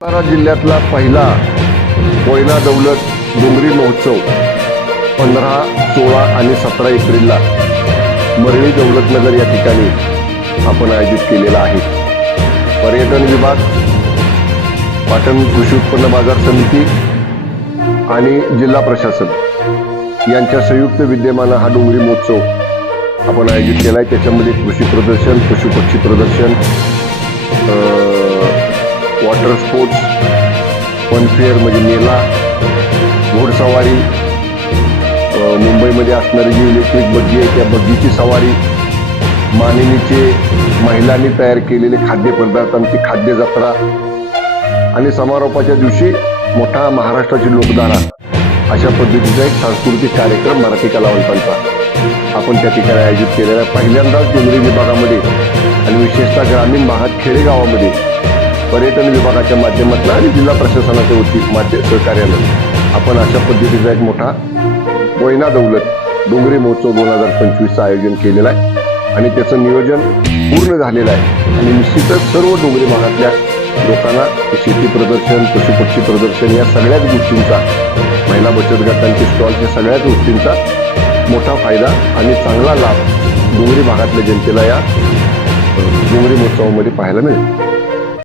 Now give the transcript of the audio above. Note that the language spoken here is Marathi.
सातारा जिल्ह्यातला पहिला कोयना दौलत डोंगरी महोत्सव पंधरा सोळा आणि सतरा एप्रिलला मरळी दौलतनगर या ठिकाणी आपण आयोजित केलेला आहे. पर्यटन विभाग पाटण कृषी उत्पन्न बाजार समिती आणि जिल्हा प्रशासन यांच्या संयुक्त विद्यमानं हा डोंगरी महोत्सव आपण आयोजित केला आहे त्याच्यामध्ये कृषी प्रदर्शन पशुपक्षी प्रदर्शन वॉटर स्पोर्ट्स फनफेअर मेला घोडसवारी मुंबईमध्ये असणारी जी इलेक्ट्रिक बग्गी आहे त्या बग्गीची सवारी मानिनीचे महिलांनी तयार केलेले खाद्यपदार्थांची खाद्य जत्रा आणि समारोपाच्या दिवशी मोठा महाराष्ट्राची लोकधारा अशा पद्धतीचा एक सांस्कृतिक कार्यक्रम मराठी कलावंतांचा. आपण त्या ठिकाणी आयोजित केलेला आहे. पहिल्यांदाच डोंगरी विभागामध्ये आणि विशेषतः ग्रामीण भागात खेडेगावामध्ये पर्यटन विभागाच्या माध्यमातून आणि जिल्हा प्रशासनाच्या वती माध्य सहकार्यानं आपण अशा पद्धतीचा एक मोठा कोयना दौलत डोंगरी महोत्सव दोन हजार पंचवीसचं आयोजन केलेलं आहे. आणि त्याचं नियोजन पूर्ण झालेलं आहे. आणि निश्चितच सर्व डोंगरी भागातल्या लोकांना शेती प्रदर्शन पशुपक्षी प्रदर्शन या सगळ्याच गोष्टींचा महिला बचत गटांचे स्टॉल या सगळ्याच गोष्टींचा मोठा फायदा आणि चांगला लाभ डोंगरी भागातल्या जनतेला या डोंगरी महोत्सवामध्ये पाहायला मिळेल.